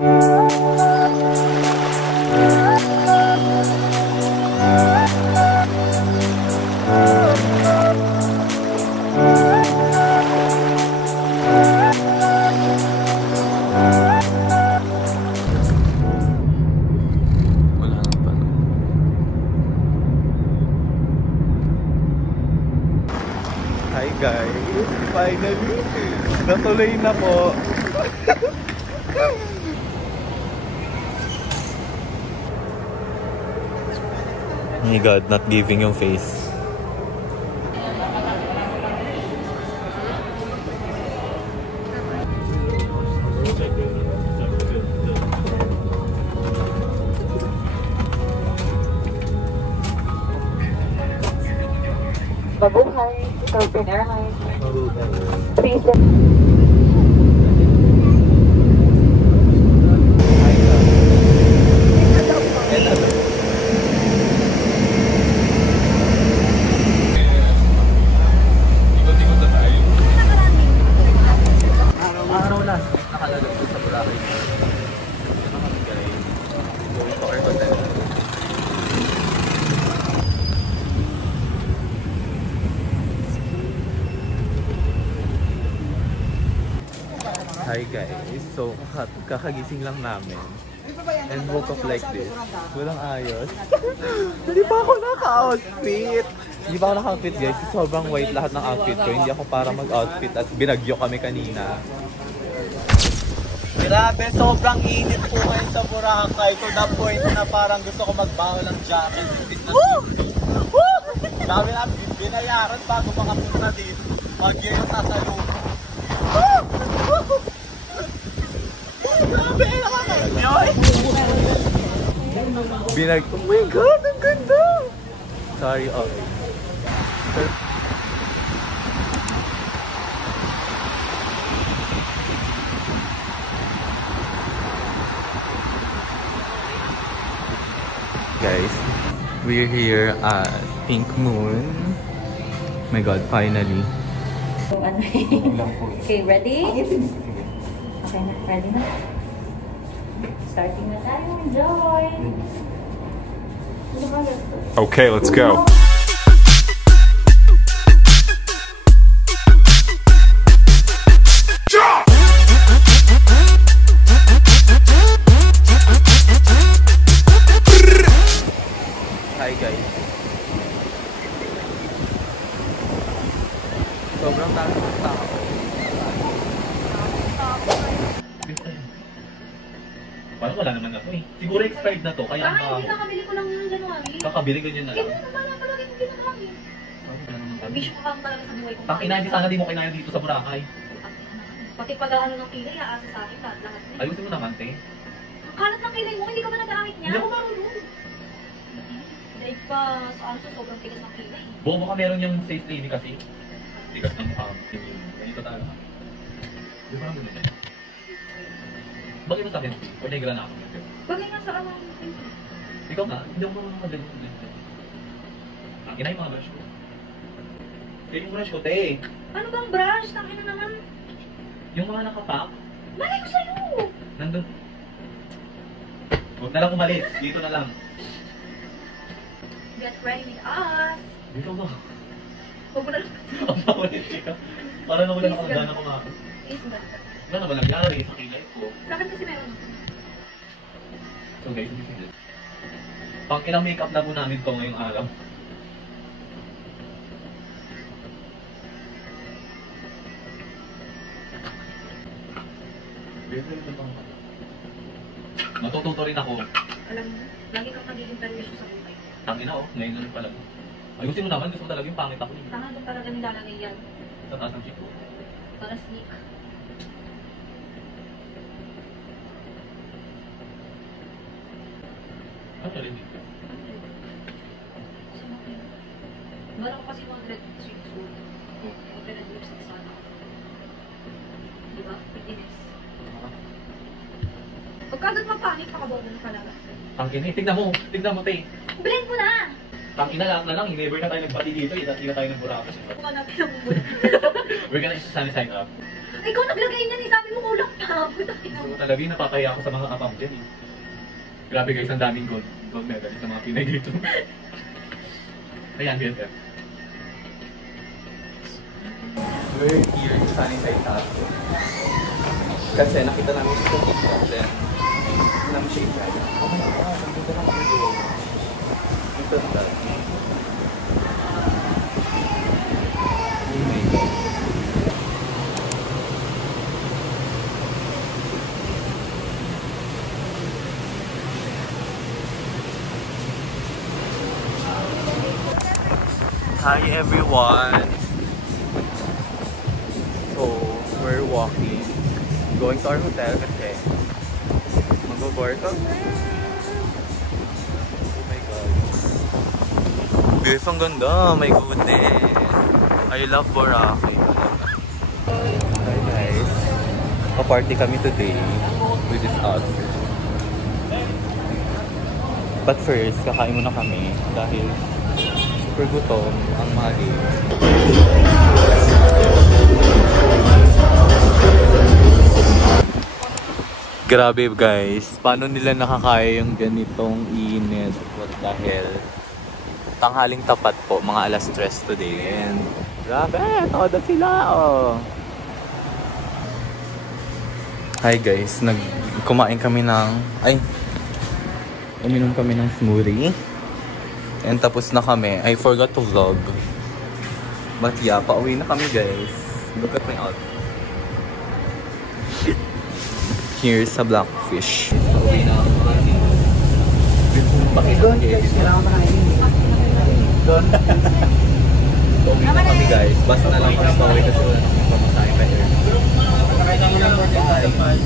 Hi guys, finally natuloy na po. Oh my god, not giving yung face. Mabuhay, Philippine Airlines. Please. Araw na, nakalalagay sa Boracay. Going to our hotel. Hi guys, so kakagising lang namin and woke up like this. Walang ayos. Hindi pa ako naka-outfit. Hindi pa ako naka-outfit guys. Sobrang white lahat ng outfit ko. Hindi ako para mag-outfit at binagyo kami kanina. Grabe, sobrang init po ngayon sa Boracay to the point na parang gusto ko magbaho ng jacket. Sabi namin, binayaran bago makapunta dito. Mag-yelo sa salon. Grabe, nakakagyoy! Oh my god, ang ganda! Sorry, okay. Guys, we're here at Pink Moon. Oh my god, finally. Okay, ready? Okay na, ready na? Starting na tayo, enjoy! Okay, let's go. Hi guys. Sobrang dami ng tao. Parang wala naman na to eh. Siguro expired na to, kaya ang hindi nakabili ko lang yung January. kakabili ganyan na lang. Ganyan naman na palagi ko ginagamit. Bisyo ko lang talaga sa buhay ko. Tangina, hindi sana di mo kinain dito sa Boracay. Pati pag-ano ng kilay, aasa sa akin lahat na. Ayusin mo naman, te. Ang kalat ng kilay mo, hindi ka ba nag-aamit niya? Hindi ako marunong. Dahil pa sa ano, sobrang tigas ng kilay. Bobo ka meron yung safe lady kasi. Tigas ng mukha. Ganito talaga. Di ba naman nila? Bakit mo sabihin? O negra na ako. Bagay nga sa ano. Ikaw na, hindi ako magaling. Ang inay mga brush ko. Yung brush ko, te. Ano bang brush? Tangin na naman. Yung mga nakapack, Malay ko sa'yo! nandun. Huwag na lang umalis. Dito na lang. Get ready with us! Dito ba? Huwag mo na lang. Ang pawalit, chika. Para na wala nakagana ko nga. Is ba? Wala na ba nangyari sa kilay ko? Sa akin kasi meron. So guys, pang ilang makeup na po namin to ngayong araw. Matututo rin ako. Alam mo, lagi kang magiging perwisyo sa buhay. Tangina oh, ngayon na rin pala. Ayusin mo naman, gusto mo talaga yung pangit ako. Tanga doon talaga nilalagay yan. Sa taas ng chick ko. Para sneak. Actually, hindi. Meron ko kasi 100 sweet food. Okay na lipstick sana. Diba? Prettiness. Pagkagad mapangit, makabobo na talaga. Tangina eh, tignan mo te. Blend mo na! Tangina lahat na lang, never na tayo nagpati dito, hindi na tayo ng Boracay. Kung natin ang muna. We're gonna isa sunny side up. Ikaw naglagay niyan, sabi mo kulang pa. Puta ina mo. So, talaga yung napakaya ako sa mga kapam dyan eh. Grabe guys, ang daming gold medal sa mga Pinay dito. Ayan, BFF. We're here in Sunnyside Tasso. Kasi nakita namin siya sa TikTok, then namin siya i-try. Oh my God, ang ganda ng video. Ang ganda. Oh my God. Hi everyone! So, we're walking. Going to our hotel kasi mag-board kami. Oh my God. Guys, ang ganda. My goodness. I love Boracay. Hi guys. Pa-party kami today with this outfit. But first, kakain muna kami dahil super gutom ang mga game. Grabe guys, paano nila nakakaya yung ganitong init? Dahil tanghaling tapat po, mga alas 3 today. And grabe, todo sila oh. Hi guys, kumain kami ng, uminom kami ng smoothie. And tapos na kami. I forgot to vlog. But yeah, pauwi na kami guys. Look at my outfit. Here's a blackfish. Pauwi na ako. Doon, kailangan pa namin. Doon. Pauwi na kami guys. Basta na lang kami pauwi kasi wala na kami pamasahe pa here. Bye.